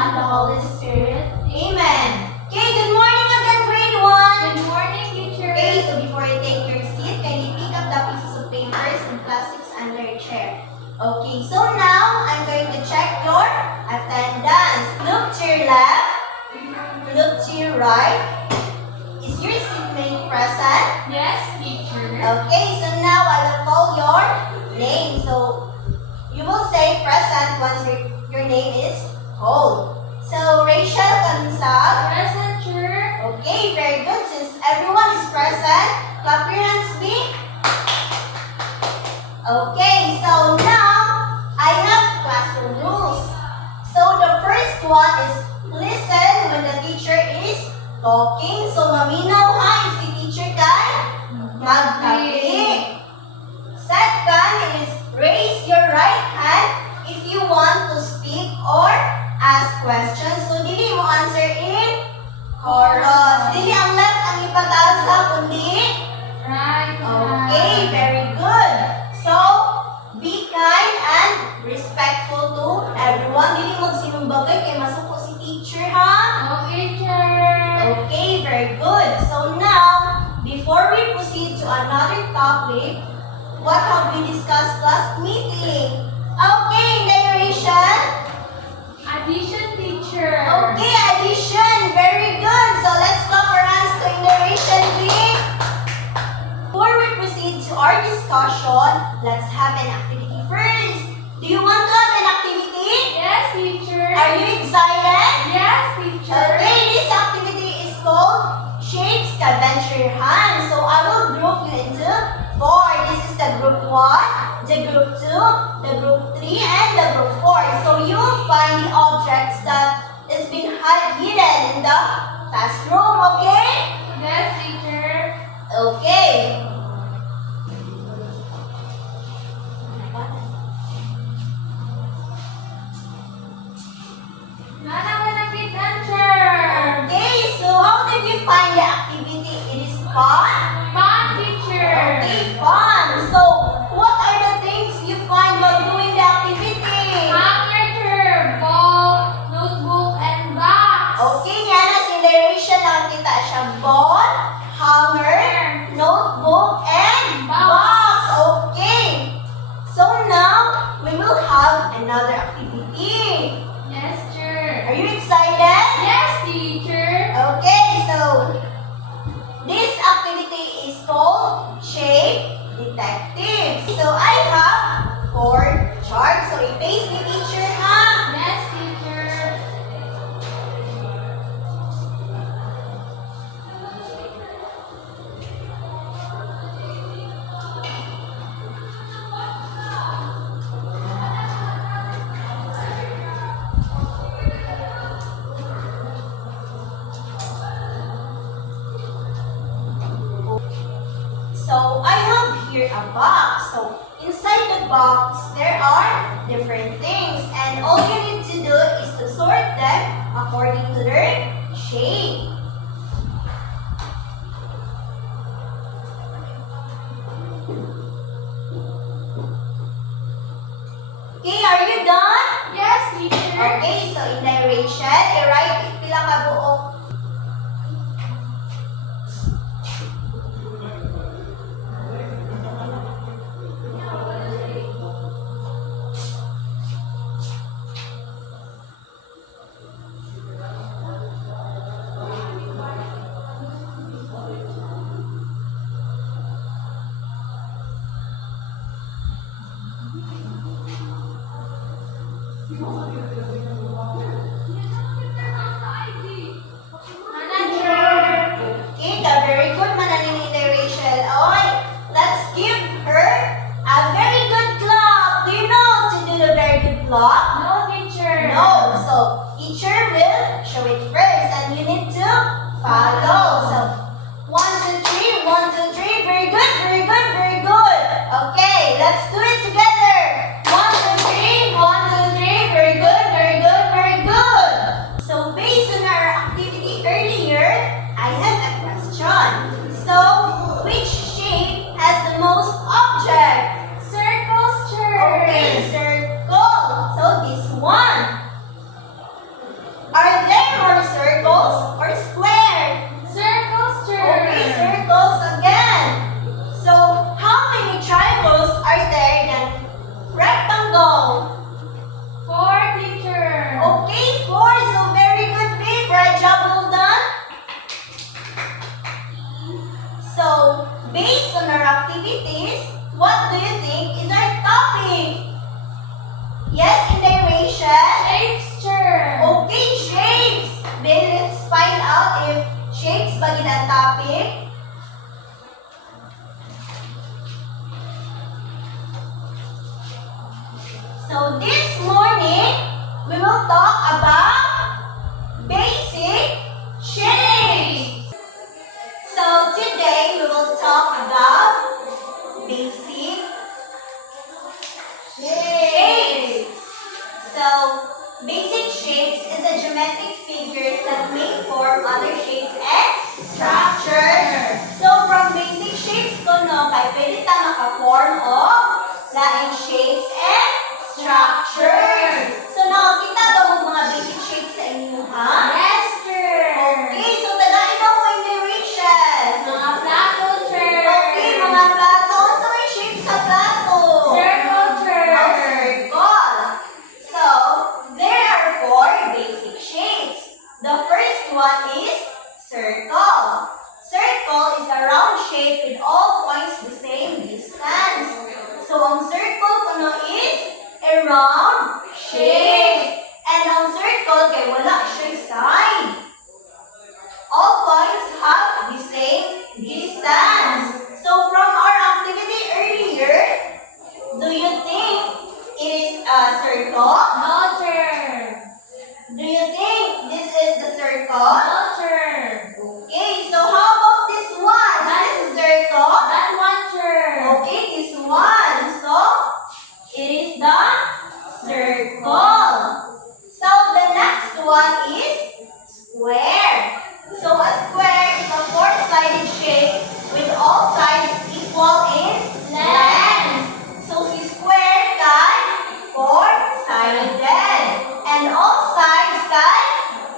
and the Holy Spirit. Amen. Okay, good morning again, grade 1. Good morning, teacher. Okay, so before you take your seat, kindly pick up the pieces of papers and plastics under your chair. Okay, so now I'm going to check your attendance. Look to your left, look to your right. Is your seatmate present? Yes, teacher. Okay, so now I will call your name. So you will say present once your name is called. So Rachel Cansal. Present, sir. Okay, very good. Since everyone is present, clap your hands, please. Okay, so now I have classroom rules. So the first one is listen when the teacher is talking. So maminaw ha, if si teacher kay magtabi. Second is raise your right hand if you want to speak or ask questions. So dili mo answer in chorus. Dili ang left ang ipataas ha, kundi Right. okay, very good. So, be kind and respectful to everyone. Dili magsinumbagay kay masuko si teacher ha. Okay, sir. Okay, very good. So now, before we proceed to another topic, what have we discussed last meeting? Okay, narration. Addition, teacher. Okay, addition. Very good. So let's clap our hands to narration, please. Before we proceed to our discussion, let's have an activity first. Do you want to have an activity? Yes, teacher. Are you excited? Yes, teacher. Okay, this activity is called Shape Scavenger Hunt. So I will group you into 4. This is the group 1, the group 2, the group 3, and the group 4. So you will find the objects that has been hidden in the classroom, okay? Yes, teacher. Okay. Nananapit, teacher. Okay, so how did you find the activity? It is fun? Fun, teacher. Okay, fun. So, what are the things you find while doing the activity? Hanger, ball, notebook, and box. Okay, yan na si narration lang kita siya. Ball, hanger, notebook, and box. Okay. So now, we will have another activity. Yes, sir. Are you excited? Yes, teacher. Okay, so this activity is called Shape Detective. So I have 4 charts. So i-paste ni teacher ha. Yes, teacher. So I have here a box. So inside the box, there are different things. And all you need to do is to sort them according to their shape. Okay, are you done? Yes, teacher. Okay, so in narration, i-write if pila ka buok. Okay, very good mananini narration. Alright, let's give her a very good clap. Do you know how to do the very good clap? No, teacher. No, so teacher will show it first and you need to follow. So 1, 2, 3, 1, 2, 3. Very good, very good, very good. Okay, let's do it together. 1, 2, 3, 1, 2, 3. Very good, very good, very good. So based on our activity earlier, I have a question. So which shape has the most object? Circles, sir. Okay, circle. So this one. based on our activities, what do you think is our topic? Yes, in narration. Shapes, teacher. Okay, shapes. Then let's find out if shapes ba gid ang topic. So this morning, we will talk about basic shapes. So today, we will talk about basic shapes. So basic shapes is a geometric figures that may form other shapes and structures. So from basic shapes ko no, kay pwede ta maka-form of laing shapes and structures. So nakakita ba mo mga basic shapes sa inyo ha? Yes, teacher. Okay, so tagain mo mo in direction. Mga plato, teacher. Okay, mga plato. Ano may shape sa plato? Circle, teacher. Oh, circle. So, there are four basic shapes. The first one is circle. Circle is a round shape with all points the same distance. So, ang circle kuno is a round shape. And ang circle kay wala siya side. All points have the same distance. So, from our activity earlier, do you think it is a circle? No, teacher. Do you think this is the circle? No, teacher. Okay, so how about this one? This is circle. That one, teacher. Okay, this one. So, it is the circle. So, the next one is square. So, a square is a four-sided shape with all sides equal in length. So, si square kay four-sided. And all sides kay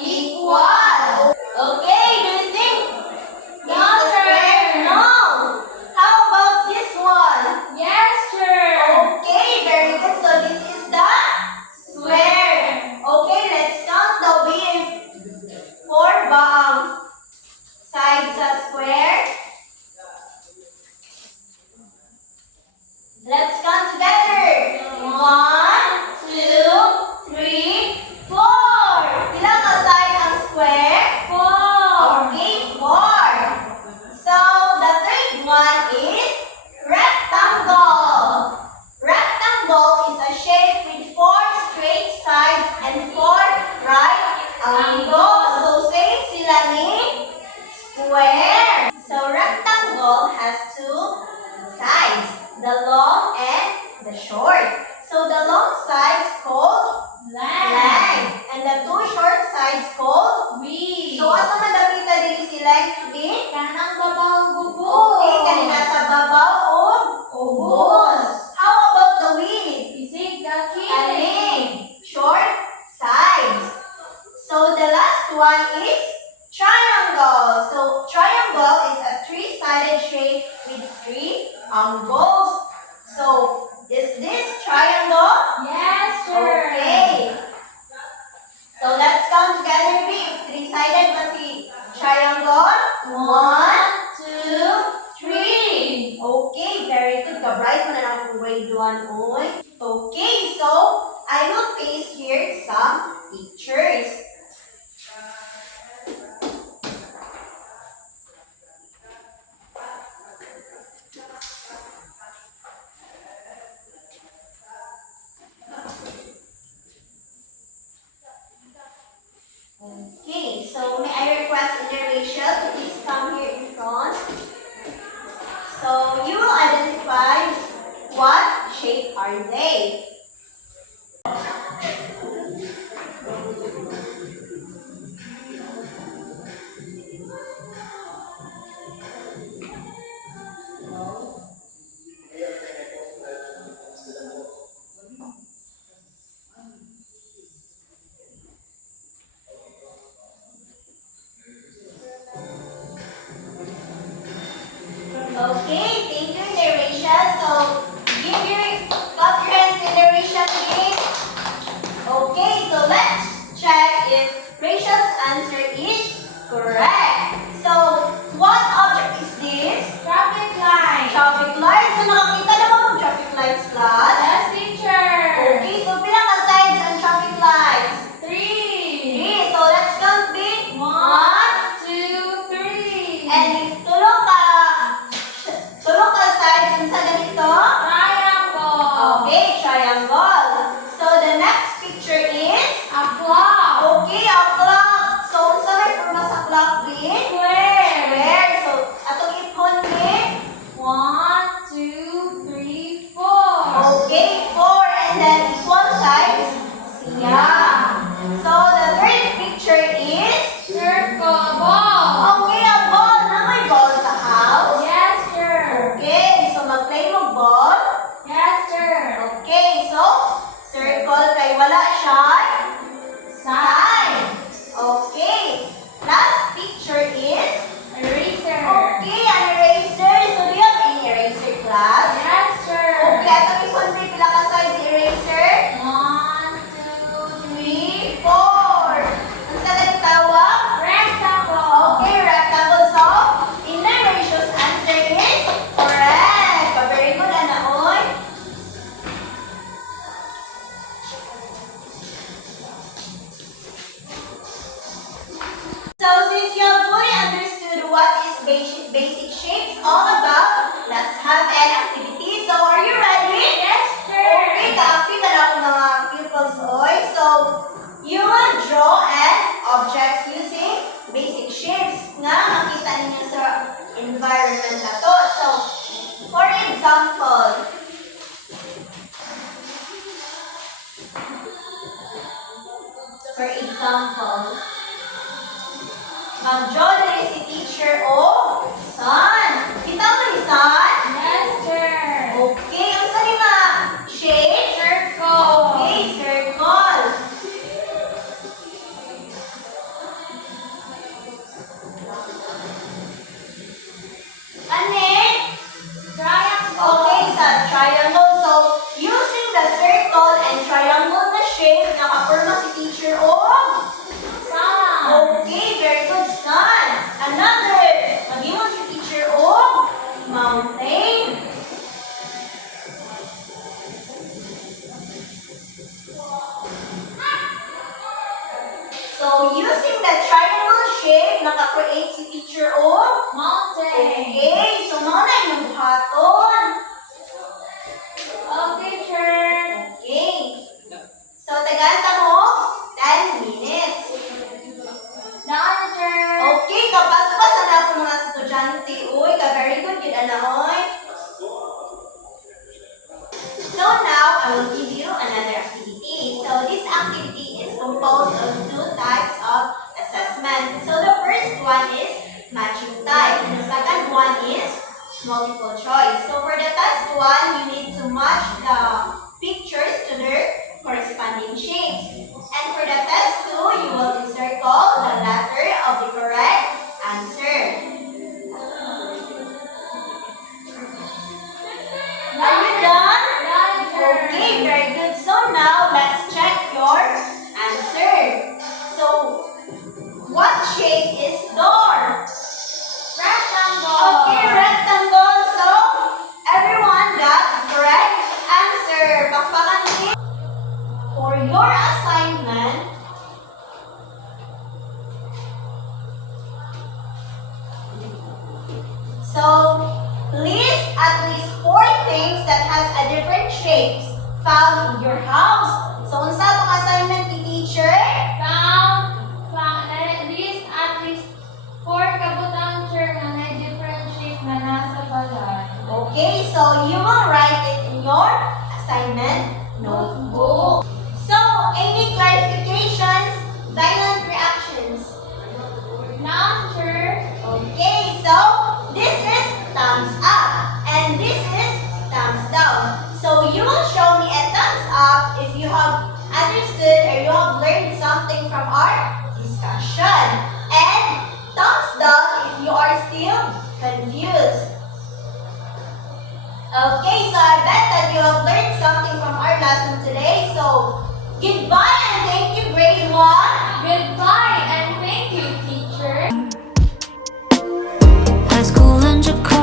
equal. Okay, do you think No, it's a square? sir. No. How about this one? Yes, teacher. Okay, very good. So, this is the square. Okay, let's count the width. Four sides sa square. Let's count together. 1, 2, 3, 4. Ilang ka side ang square? 4. Okay, 4. So, the third one is rectangle. Rectangle is a shape with 4 straight sides and 4 right angles. So, same sila ni square. So, rectangle has two sides, the long and the short. So, the long sides called length and the two short sides called We. so, asa madapita dili si length B? Kanang babaw bubo. Okay, kanina sa babaw o ubos. How about the width? Isig the Aling, short sides. So, the last one is triangle. So, triangle is a three-sided shape with three angles. So, is this triangle? Yes, sir. Okay. So, let's count together, B. Three-sided was the triangle. 1, 2, 3. Okay, very good. Ka-bright mo na lang kung grade 1 oy. Okay, so, I will paste here some pictures. Okay, so may I request Rachel to please come here in front. So you will identify what shape are they. Okay, thank you, Rachel. So give your clap your hands to And if tulo ka sides, unsa ganito? Triangle. Okay, triangle. So the next picture is A clock. okay, a clock. So unsa may forma sa clock din? Square. Square. So atong ipon din. 1, 2, 3, 4. Okay, 4 and then equal sides. Yeah. So the third picture is Circle ball. okay, a ball. Na may ball sa house. Yes, sir. Okay, so mag-play mo ball. Yes, sir. Okay, so circle kay wala siya. Side. Okay. Last picture is Eraser. okay, an eraser. So do you have any eraser class? Yes, sir. Okay, atong ipon din pila ka sides eraser. 1, 2, 3. 3, 4. Unsa lang tawag? Rectangle. Okay, rectangle. So, inner ratios answer is correct. Very good, Anaoy. So, since you have fully understood what is basic shapes all about, let's have an activity. So, are you ready? Yes, Okay, sir. kaakit na ako mga pupils, oy. So, you will draw an objects using basic shapes nga makita ninyo sa environment na to. So, for example, mag-draw na si teacher o sun. Kita mo ni sun? Yes, sir. Okay, ang sa nga shape? Circle. Okay, circle. Ane? Triangle. Okay, sa triangle. So, using the circle and triangle na shape, nakapurma si teacher o Sun. okay, very good, sun. Another, maging mo si teacher o mountain. So, using the triangle shape, naka-create si teacher o Mountain. okay, so mga na yung buhaton. Okay, sir. Okay. So, tagaanta mo, 10 minutes. Done, sir. Okay, kapas-pasan na ako mga estudyante. Uy, ka-very good, yun anaoy. So now, I will give you another activity. So this activity is composed of 2 types of assessment. So the first one is matching type. And the second one is multiple choice. So for the test one, you need to match the pictures to their corresponding shapes. And for the test two, you will encircle the letter of the correct answer. Are you done? Done, sir. Okay, very good. So now let's check your answer. So, what shape is door? Rectangle. Okay, rectangle. So, everyone got the correct answer. Pakpakan din. For your assignment, so list at least 4 things that has a different shapes found in your house. So, unsa tong assignment ni teacher? At least 4 kabutang, sir, na may different shape na nasa balat. Okay, so you will write it in your assignment notebook. So, any clarifications, violent reactions? None, sir. Okay, so this is thumbs up and this is thumbs down. So you will show me a thumbs up if you have understood or you have learned something from our discussion. And thumbs down if you are still confused. Okay, so I bet that you have learned something from our lesson today. So goodbye and thank you, grade 1. Goodbye and thank you, teacher. High school and Jakarta.